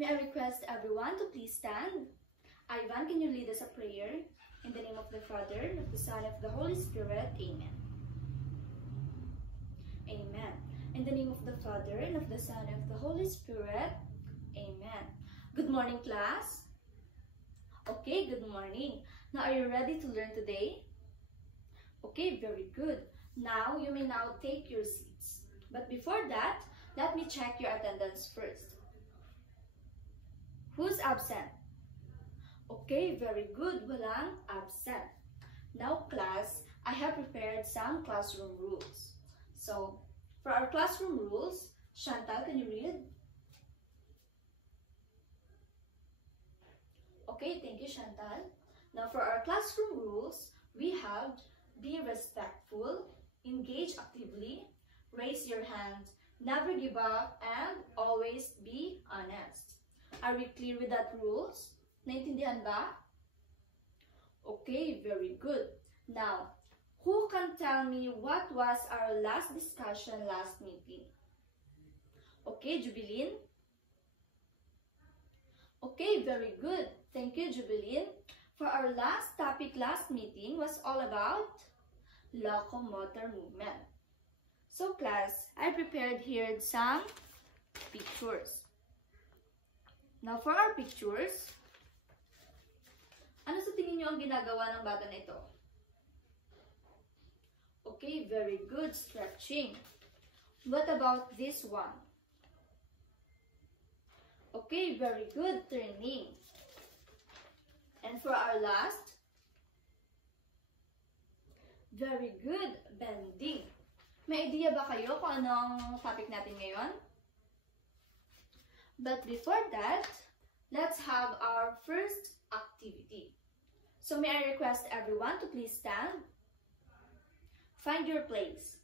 May I request everyone to please stand? Ivan, can you lead us a prayer? In the name of the Father, of the Son, of the Holy Spirit. Amen. Amen. In the name of the Father, and of the Son, and of the Holy Spirit. Amen. Good morning, class. Okay, good morning. Now, are you ready to learn today? Okay, very good. Now, you may now take your seats. But before that, let me check your attendance first. Who's absent? Okay, very good. Walang absent. Now, class, I have prepared some classroom rules. So, for our classroom rules, Chantal, can you read? Okay, thank you, Chantal. Now, for our classroom rules, we have be respectful, engage actively, raise your hand, never give up, and always be honest. Are we clear with that rules? Naintindihan ba? Okay, very good. Now, who can tell me what was our last discussion last meeting? Okay, Jubilin? Okay, very good. Thank you, Jubilin. For our last topic last meeting was all about locomotor movement. So class, I prepared here some pictures. Now for our pictures, ano sa tingin nyo ang ginagawa ng bata na ito? Okay, very good, stretching. What about this one? Okay, very good, turning. And for our last, very good, bending. May idea ba kayo kung anong topic natin ngayon? But before that, let's have our first activity. So may I request everyone to please stand? Find your place.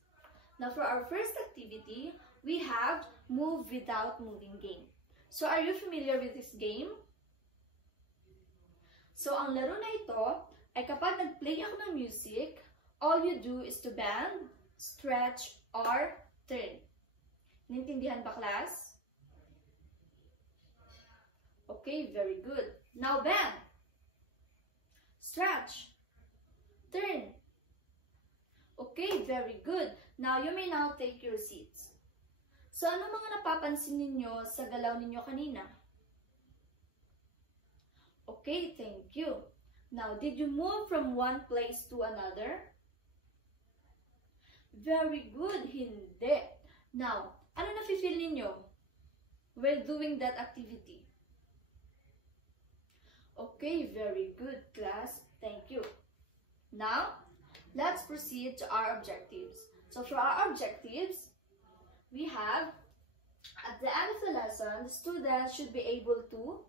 Now for our first activity, we have move without moving game. So are you familiar with this game? So ang laro na ito ay kapag nag-play ako ng music, all you do is to bend, stretch, or turn. Naintindihan ba, class? Okay, very good. Now bend, stretch, turn. Okay, very good. Now you may now take your seats. So ano mga napapansin ninyo sa galaw ninyo kanina? Okay, thank you. Now, did you move from one place to another? Very good, hindi. Now, ano nafe-feel ninyo while doing that activity? Okay, very good, class. Thank you. Now, let's proceed to our objectives. So, for our objectives, we have, at the end of the lesson, the students should be able to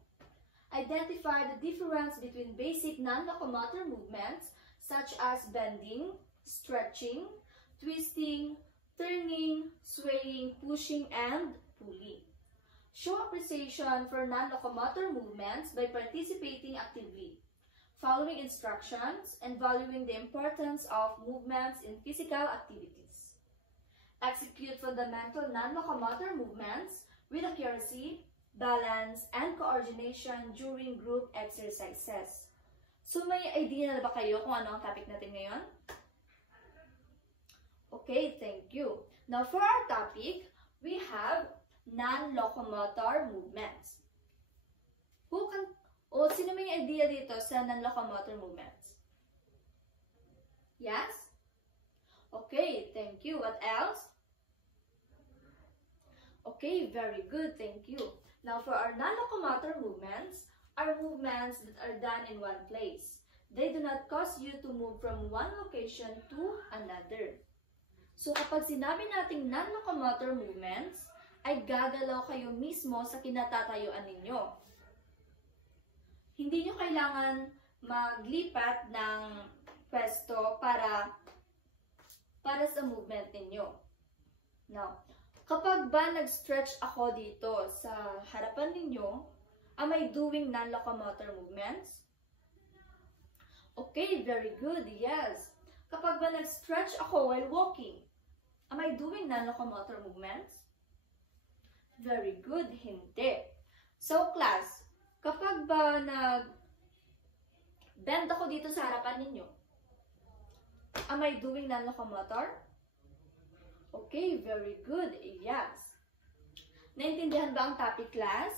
identify the difference between basic non-locomotor movements such as bending, stretching, twisting, turning, swaying, pushing, and pulling. Show appreciation for non-locomotor movements by participating actively, following instructions, and valuing the importance of movements in physical activities. Execute fundamental non-locomotor movements with accuracy, balance, and coordination during group exercises. So, may idea na ba kayo kung ano ang topic natin ngayon? Okay, thank you. Now, for our topic, we have non-locomotor movements. Sino may idea dito sa non-locomotor movements? Yes? Okay, thank you. What else? Okay, very good. Thank you. Now, for our non-locomotor movements, are movements that are done in one place. They do not cause you to move from one location to another. So, kapag sinabi nating non-locomotor movements, ay gagalaw kayo mismo sa kinatatayuan ninyo. Hindi nyo kailangan maglipat ng pwesto para sa movement ninyo. Now, kapag ba nag-stretch ako dito sa harapan ninyo, am I doing non-locomotor movements? Okay, very good, yes. Kapag ba nag-stretch ako while walking, am I doing non-locomotor movements? Very good, hindi. So, class, kapag ba nag-bend ako dito sa harapan ninyo, am I doing non-locomotor? Okay, very good. Yes. Naintindihan ba ang topic, class?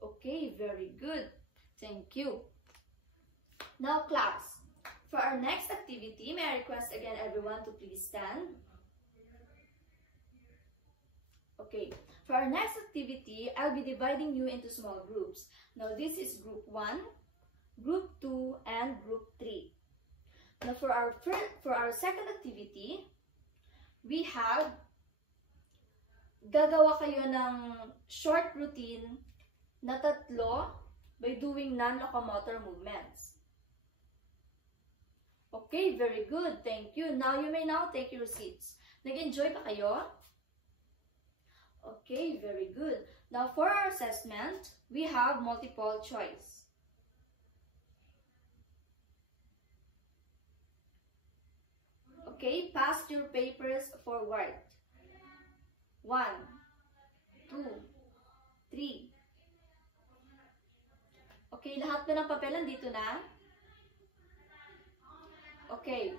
Okay, very good. Thank you. Now, class, for our next activity, may I request again everyone to please stand? Okay, for our next activity, I'll be dividing you into small groups. Now, this is group 1, group 2, and group 3. Now, for our second activity, we have gagawa kayo ng short routine na 3 by doing non-locomotor movements. Okay, very good. Thank you. Now, you may now take your seats. Nag-enjoy pa kayo? Okay, very good. Now, for our assessment, we have multiple choice. Okay, pass your papers forward. 1, 2, 3. Okay, lahat na ng papel nandito na? Okay.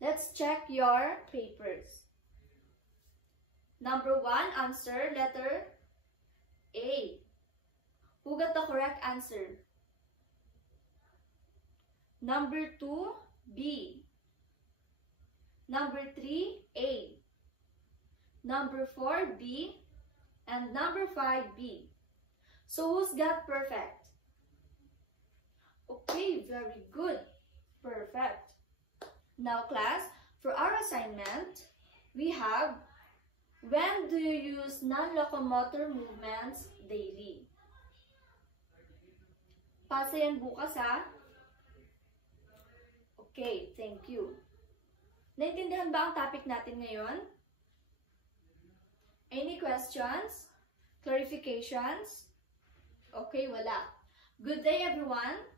Let's check your papers. Number 1, answer letter A. Who got the correct answer? Number 2, B. Number 3, A. Number 4, B. And number 5, B. So who's got perfect? Okay, very good. Perfect. Now, class, for our assignment, we have, when do you use non-locomotor movements daily? Pasa yan bukas, ha? Okay, thank you. Naintindihan ba ang topic natin ngayon? Any questions? Clarifications? Okay, wala. Good day, everyone.